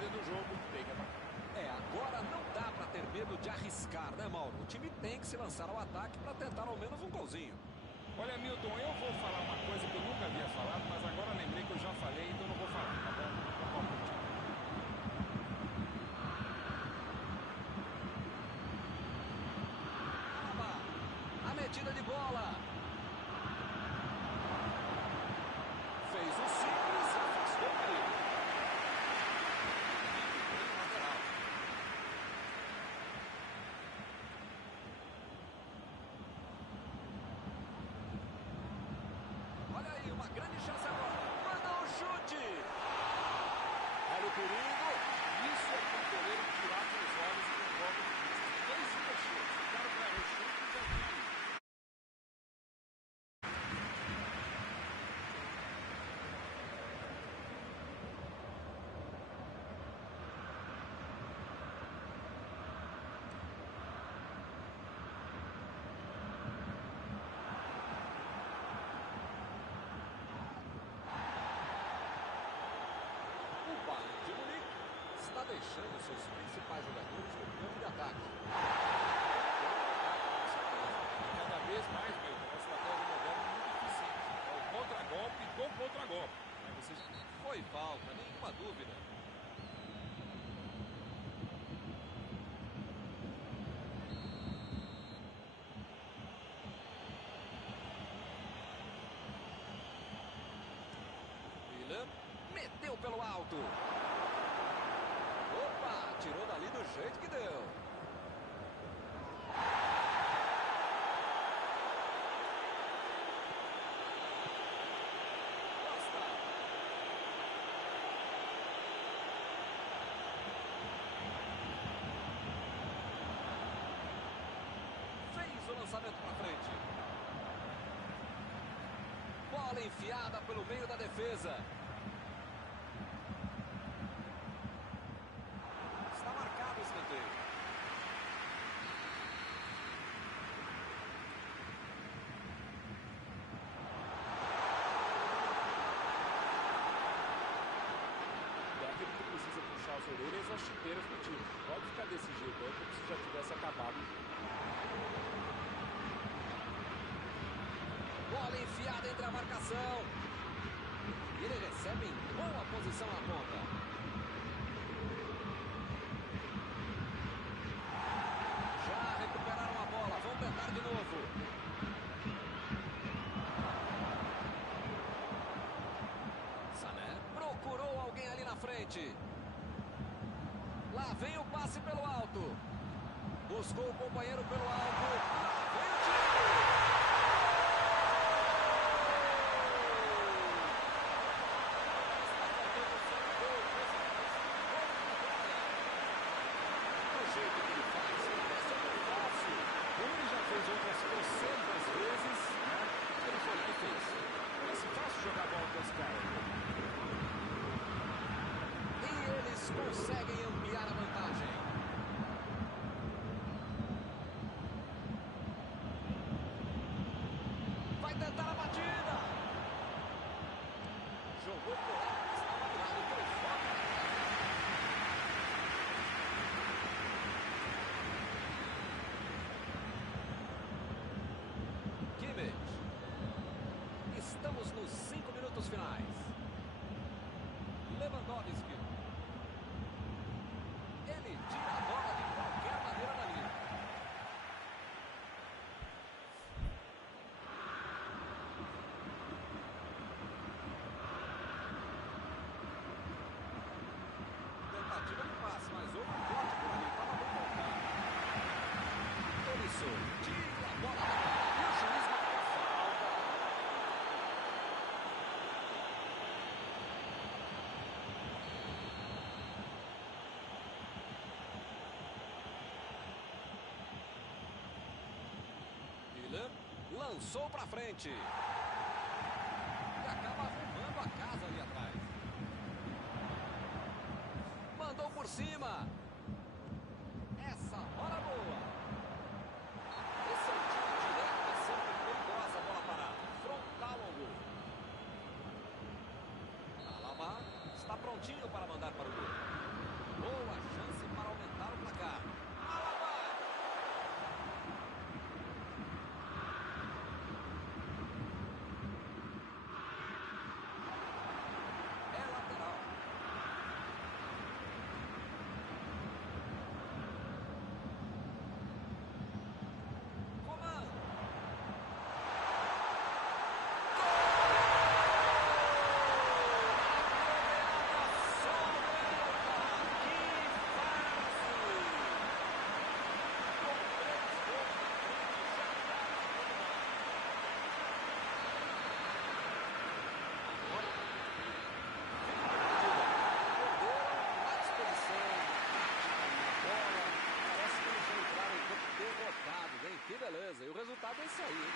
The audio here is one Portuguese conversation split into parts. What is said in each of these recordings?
dentro do jogo, tem que atacar. Agora não dá para ter medo de arriscar, né, Mauro? O time tem que se lançar ao ataque para tentar ao menos um golzinho. Olha, Milton, eu vou falar uma coisa que eu nunca havia falado, mas agora lembrei que eu já falei, então não vou falar, tá bom? Tá bom, a metida de bola. Fez o simples e afastou o perigo. Lateral. Olha aí, uma grande chance agora. Mandou um chute. Olha o perigo. isso é que o goleiro tirar com os olhos e com o golpe de vista. 2 investimentos. O cara vai no chute e já tinha. Está deixando seus principais jogadores no campo de ataque. Cada vez mais, Milton, uma estratégia moderna muito eficiente. É o contra-golpe do contra-golpe. Foi falta, nenhuma dúvida. Willian meteu pelo alto. Opa, tirou dali do jeito que deu. Costa. Fez o lançamento para frente. Bola enfiada pelo meio da defesa. Está marcado o escanteio. O técnico precisa puxar as orelhas e as chuteiras do time. Pode ficar desse jeito aí, como se já tivesse acabado o jogo. Bola enfiada entre a marcação. E ele recebe em boa posição na ponta. Já recuperaram a bola. Vão tentar de novo. Sané procurou alguém ali na frente. Lá vem o passe pelo alto. Buscou o companheiro pelo alto. Lá vem o tiro. Fez outras trocentas vezes, né? Ele foi lá e fez. Parece fácil jogar bola com esse cara. E eles conseguem ampliar a vantagem. Vai tentar a batida. Jogou por lá, estava virado por fora. Estamos nos 5 minutos finais. Lewandowski. Ele tira a bola de qualquer maneira da linha. Tentativa de passe, mas houve um corte por ali. Estava bem voltado. Ele tira a bola. E o juiz marca a falta. Lançou para frente. E acaba arrumando a casa ali atrás. Mandou por cima. Essa bola boa. Esse é um tiro direto, é sempre perigosa a bola parada. Frontal ao gol. Alaba está prontinho para mandar para o gol. Que beleza, e o resultado é esse aí, hein?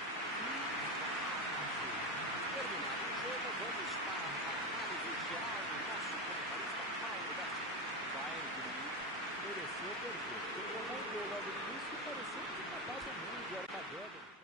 Terminado o jogo, vamos para a análise geral do nosso comentarista Paulo Betti. Bayern de Munique mereceu perder. Ele tomou um gol logo no início que parecia que tinha matado o mundo, o Armageddon.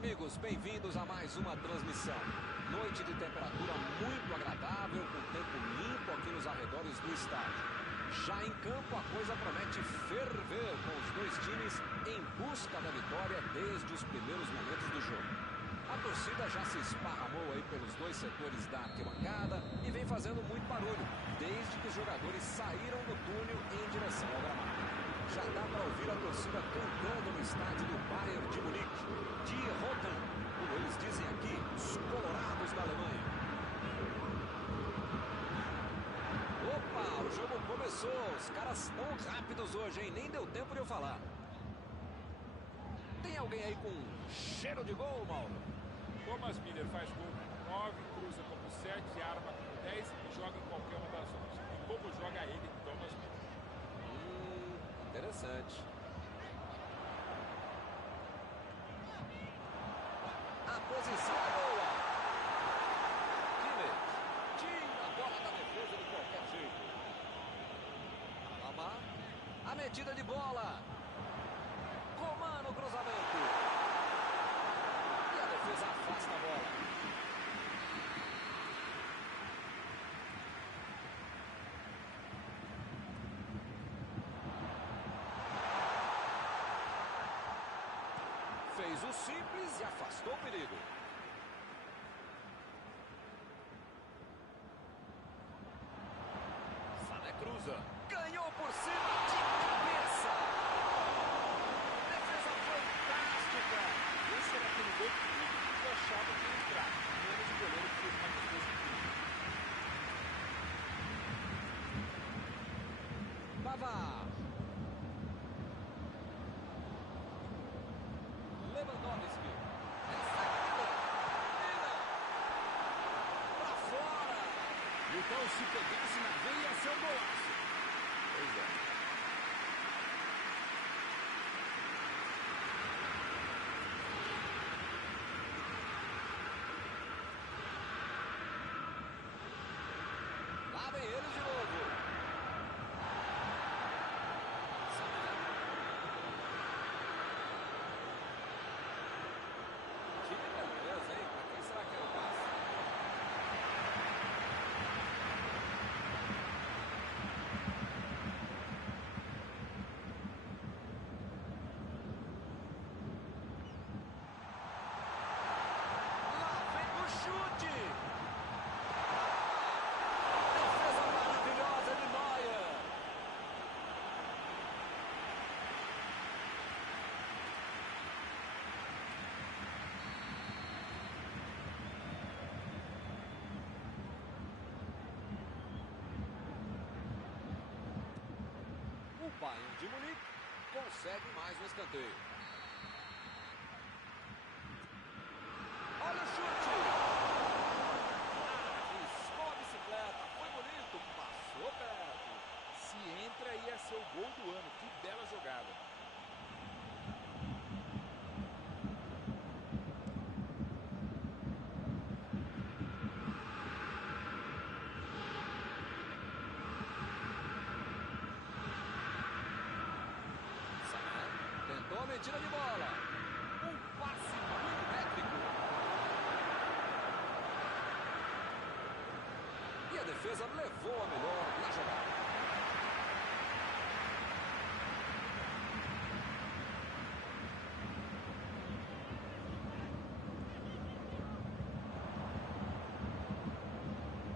amigos, bem-vindos a mais uma transmissão. Noite de temperatura muito agradável, com tempo limpo aqui nos arredores do estádio. Já em campo a coisa promete ferver, com os dois times em busca da vitória desde os primeiros momentos do jogo. A torcida já se esparramou aí pelos dois setores da arquibancada e vem fazendo muito barulho, desde que os jogadores saíram do túnel em direção ao gramado. Já dá para ouvir a torcida cantando no estádio do Bayern de Munique, Die Roten, como eles dizem aqui, os colorados da Alemanha. Opa, o jogo começou, os caras tão rápidos hoje, hein? Nem deu tempo de eu falar. Tem alguém aí com cheiro de gol, Mauro? Thomas Miller faz gol com 9, cruza como 7, arma com 10 e joga em qualquer uma das zonas. E como joga ele, Thomas Miller? Interessante. A posição é boa. Kimmich tira a bola da defesa de qualquer jeito. Alaba. A metida de bola. Coman no cruzamento. E a defesa afasta a bola. Fez o simples e afastou o perigo. Sané cruza. Ganhou por cima de cabeça. Defesa fantástica. Esse era aquele gol que todo mundo achava que ia entrar. Menos o goleiro que fez uma defesa incrível. Pavard. Lewandowski. Essa aqui. Mira. Pra fora. Então, se pegasse na veia, ia ser um golaço. Pois é. Lá vem eles de novo. Sané. Que beleza, hein? Pra quem será que é o passe? Lá vem o chute! Defesa maravilhosa de Neuer! O Bayern de Munique consegue mais um escanteio. Olha o chute! Arriscou a bicicleta, foi bonito, passou perto. Se entra, ia ser o gol do ano. Que bela jogada. Sané tentou a metida de bola. Um passe milimétrico. E a defesa levou a melhor na jogada.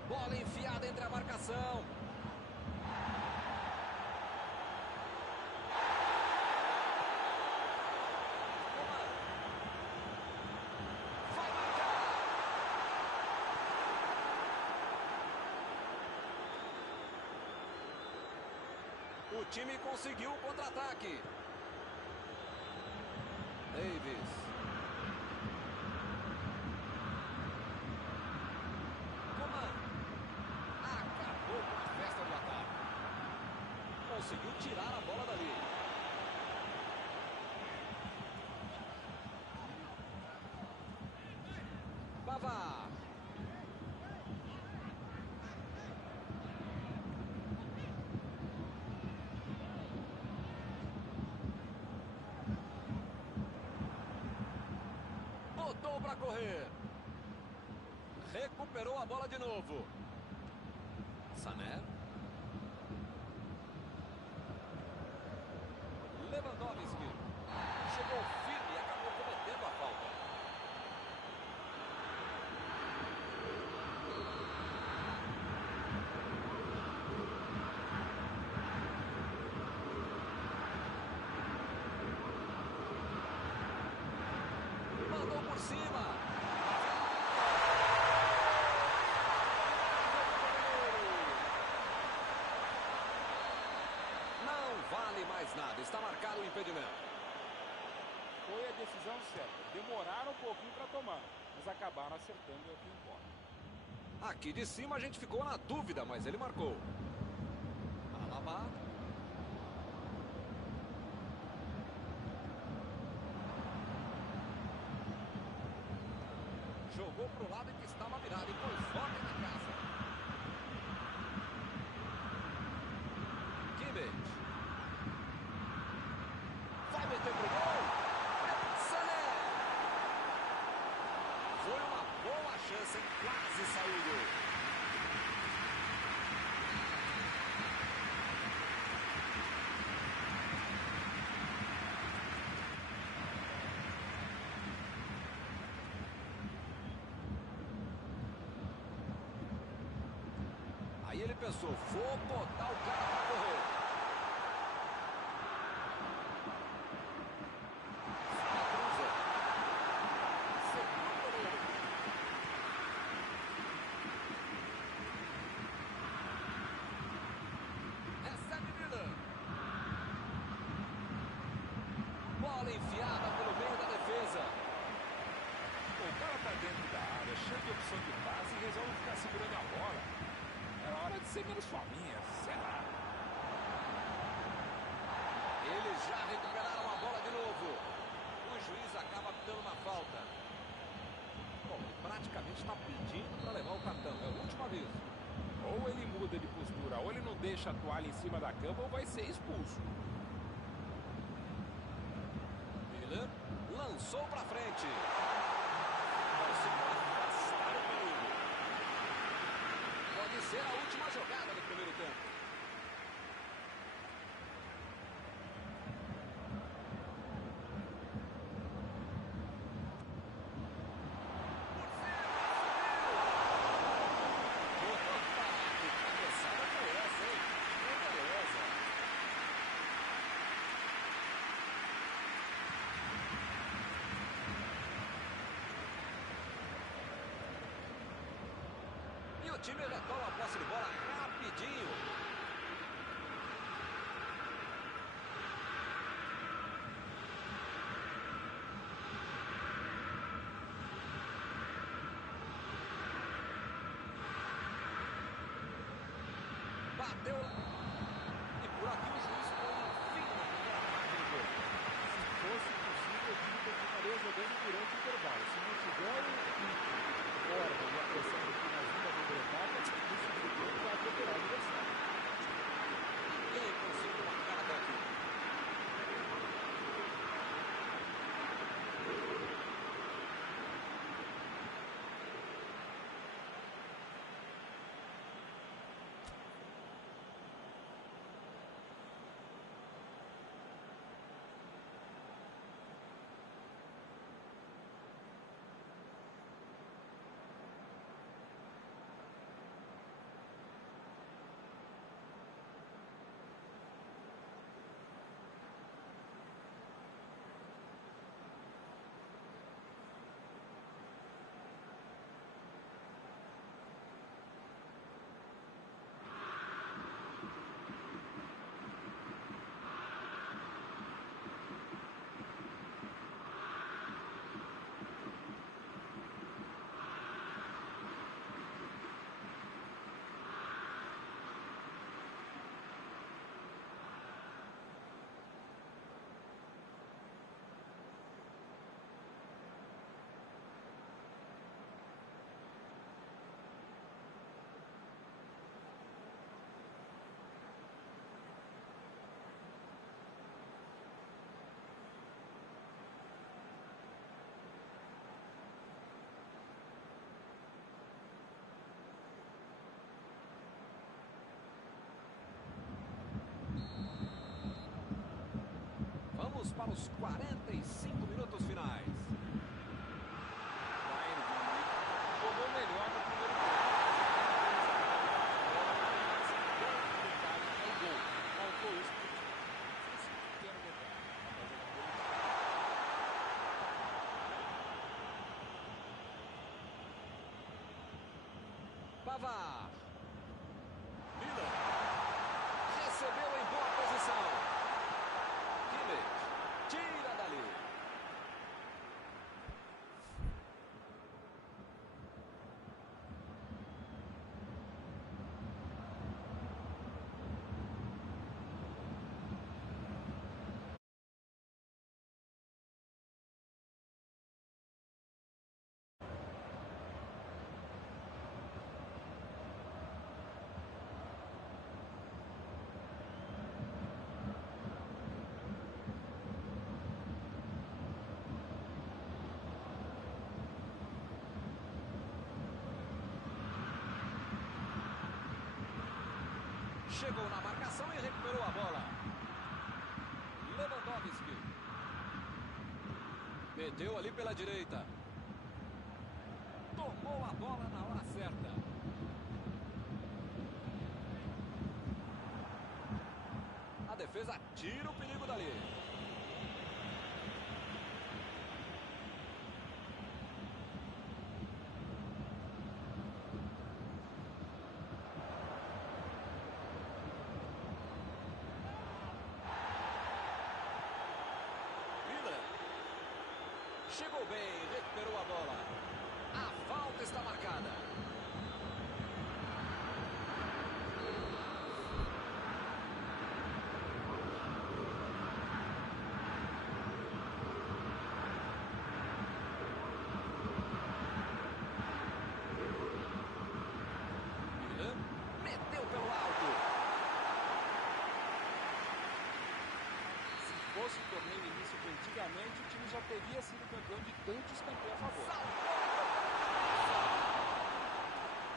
Bola enfiada entre a marcação. Coman. Vai marcar. O time conseguiu o contra-ataque. Davis. Coman. Acabou com a festa do ataque. Conseguiu tirar a bola dali. Pavard. para correr. Recuperou a bola de novo. Sané. Lewandowski. Chegou firme e acabou cometendo a falta. Mandou por cima. Não vale mais nada. Está marcado o impedimento. Foi a decisão certa. Demoraram um pouquinho para tomar, mas acabaram acertando, é o que importa. Aqui de cima a gente ficou na dúvida, mas ele marcou. Alaba. Jogou pro lado em que estava virado e pôs ordem na casa. Kimmich. Vai meter pro gol. Sané. Foi uma boa chance, hein? Quase saiu o gol. Aí ele pensou, vou botar o cara para correr. Sané cruza. Segundo goleiro. Recebe Miller. Bola enfiada pelo meio da defesa. Pô, o cara tá dentro da área, cheio de opção de passe e resolve ficar segurando a bola. É hora de ser menos fominha, sei lá. Eles já recuperaram a bola de novo. O juiz acaba dando uma falta. Bom, ele praticamente está pedindo para levar o cartão. É o último aviso. Ou ele muda de postura, ou ele não deixa a toalha em cima da cama, ou vai ser expulso. Miller lançou para frente. Conseguiu afastar o perigo. Pode ser a última jogada do primeiro tempo. E o time retoma a posse de bola rapidinho. Bateu. E por aqui o juiz põe fim na primeira parte do jogo. Se fosse possível, o time continuaria jogando durante o intervalo. Se não tiver o forma e a pressão do finalzinho da primeira etapa, o segundo tempo vai atropelar o adversário. Quem conseguiu marcar até aqui? para os 45 minutos finais. Jogou melhor no primeiro tempo. Faltou isso pro time. Esse pequeno detalhe. Pavard. Miller. Recebeu em boa posição. Kimmich. Tira dali. Chegou na marcação e recuperou a bola. Lewandowski. Meteu ali pela direita. Tomou a bola na hora certa. A defesa tira o perigo dali. Chegou bem, recuperou a bola. A falta está marcada. Miller meteu pelo alto. Se fosse um torneio início que antigamente, o time já teria sido campeão de tanto escanteio a favor.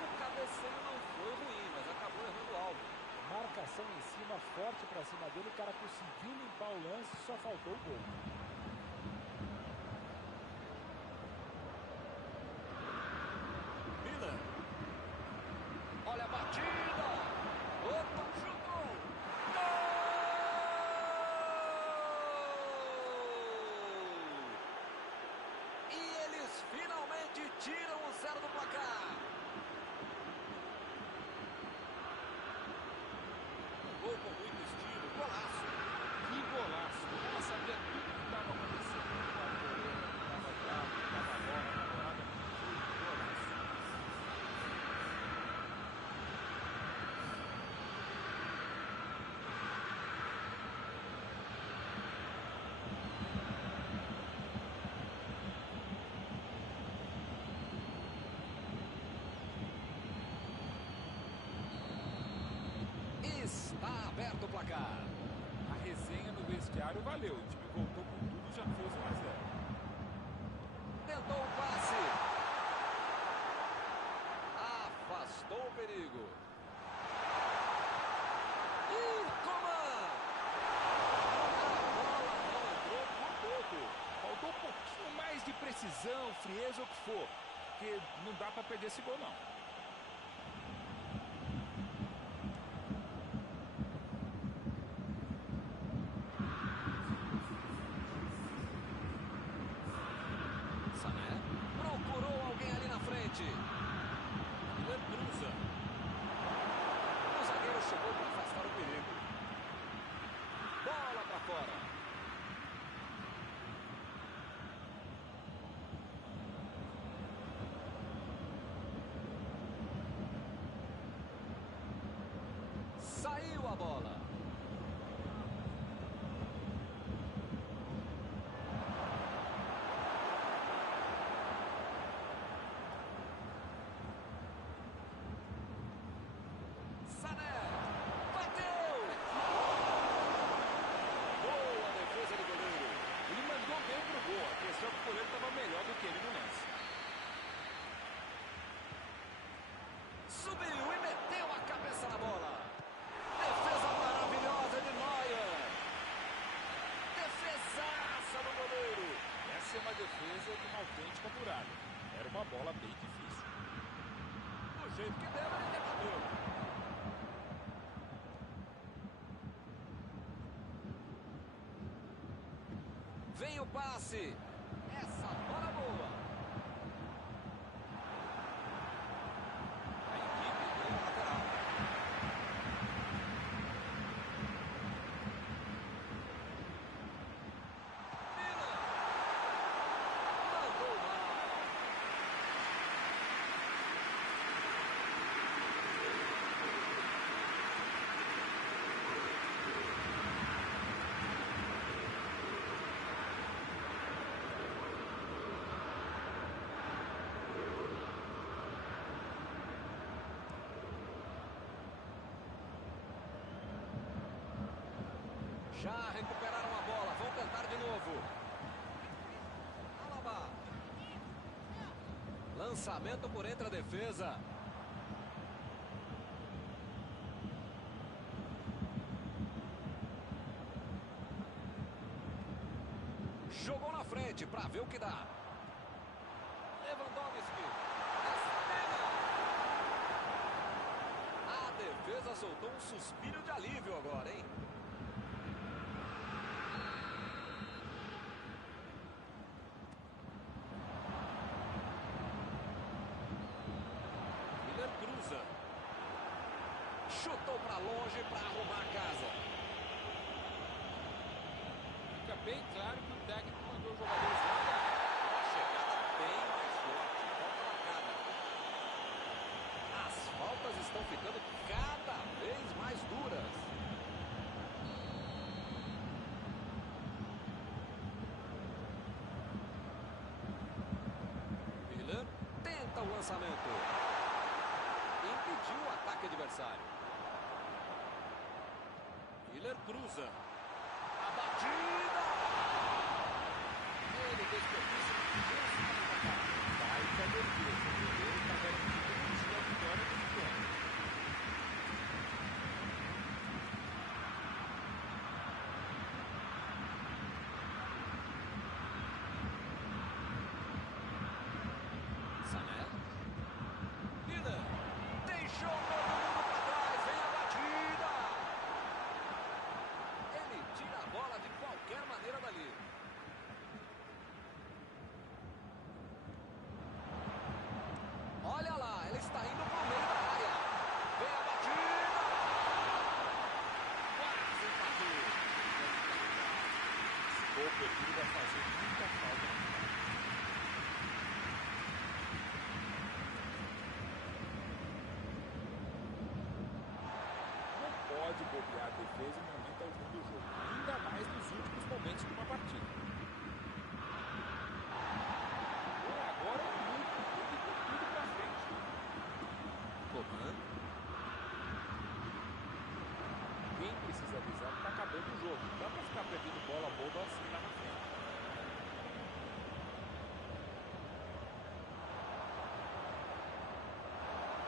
O cabeceio não foi ruim, mas acabou errando o alvo. Marcação em cima, forte pra cima dele, o cara conseguiu limpar o lance, só faltou o gol. Miller. Olha a batida. Opa, chutou. Gol! E eles finalmente tiram o 0 do placar. Gol com muito estilo, golaço. Que golaço! O cara sabia tudo o que estava acontecendo. Estava correndo, estava bravo, estava a bola, namorada. Foi um golaço. Está aberto o placar. A resenha no vestiário valeu. O time voltou com tudo e já fez 1-0. Tentou o passe. Afastou o perigo. E Coman. A bola não entrou por pouco. Faltou um pouquinho mais de precisão, frieza, o que for. Porque não dá pra perder esse gol, não. Sané procurou alguém ali na frente. Cruza. O zagueiro chegou para afastar o perigo. Bola para fora. Saiu a bola. Sané. Bateu. Boa defesa do goleiro. Ele mandou bem pro gol. A questão é que o goleiro estava melhor do que ele no lance. Subiu e meteu a cabeça na bola. Defesa maravilhosa de Neuer. Defesaça. defesa de uma autêntica muralha. Era uma bola bem difícil. Do jeito que deu, ele debateu. Vem o passe. Essa bola boa. A equipe ganha o lateral. Miller. Mandou mal. Já recuperaram a bola, vão tentar de novo. Alaba. Lançamento por entre a defesa. Jogou na frente para ver o que dá. Lewandowski. A defesa soltou um suspiro de alívio agora, hein? Cruza. Chutou para longe para arrumar a casa. Fica bem claro que o técnico mandou os jogadores lá da área. Uma chegada bem mais forte. Falta marcada. As faltas estão ficando cada vez mais duras. Miller tenta o lançamento. Impediu o ataque adversário. Miller cruza. A batida! Ele desperdiça um imenso contra-ataque. Baita defesa. O goleiro está garantindo a vitória do vitória. Sané. Miller. Deixou todo mundo para trás. Vem a batida. Ele tira a bola de qualquer maneira dali. Olha lá, ele está indo para o meio da área. Vem a batida. Quase empatou. Esse gol perdido vai fazer muita falta. Não pode bobear a defesa em momento algum do jogo. Ainda mais nos últimos momentos de uma partida. Agora é muito tudo pra frente. Coman. Quem precisa avisar que tá acabando o jogo. Não dá pra ficar perdendo bola boba assim lá na frente.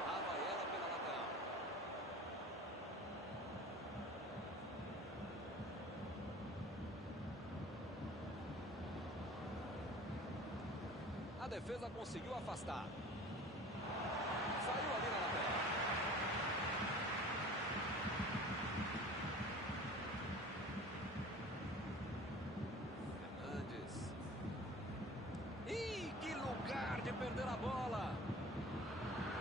Lá vai ela pela lateral. A defesa conseguiu afastar. Saiu ali na lateral. Fernandes. Ih, que lugar de perder a bola.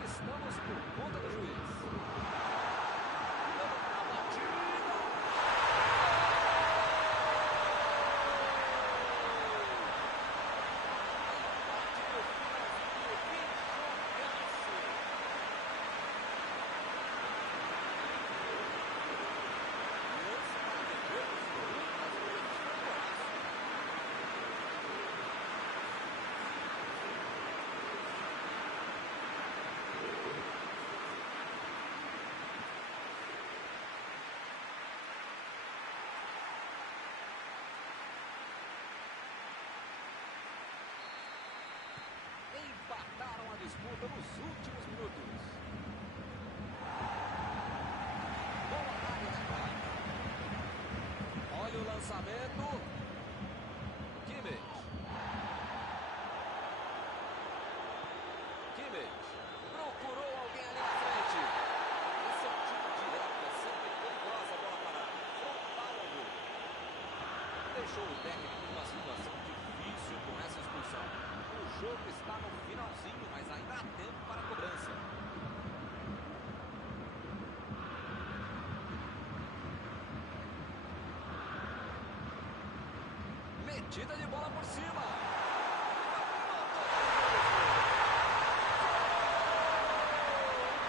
Estamos por conta do juiz. A batida. Empataram a disputa nos últimos minutos. Boa área da Croácia. Olha o lançamento. Kimmich. deixou o técnico numa situação difícil com essa expulsão. O jogo está no finalzinho, mas ainda há tempo para a cobrança. Metida de bola por cima.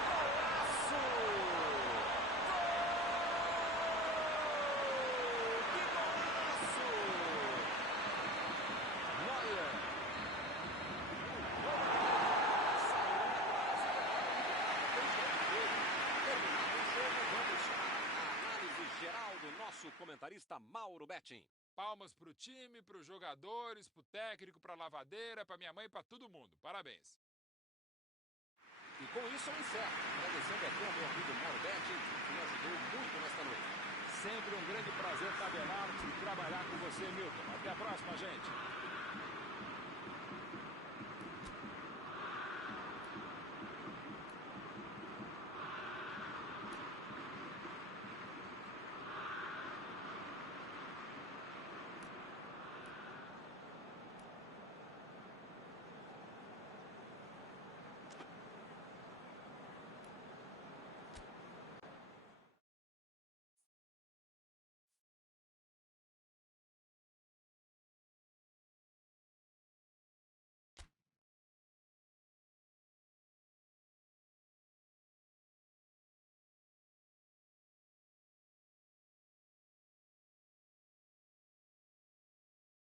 Golaço! Que golaço! Neuer. Terminado o jogo, vamos para a análise geral do nosso comentarista Mauro Betting. Palmas pro time, pros jogadores, pro técnico, pra lavadeira, pra minha mãe e pra todo mundo. Parabéns. E com isso eu encerro, agradecendo aqui ao meu amigo Mauro Betting, que me ajudou muito nesta noite. Sempre um grande prazer tabelar e trabalhar com você, Milton. Até a próxima, gente.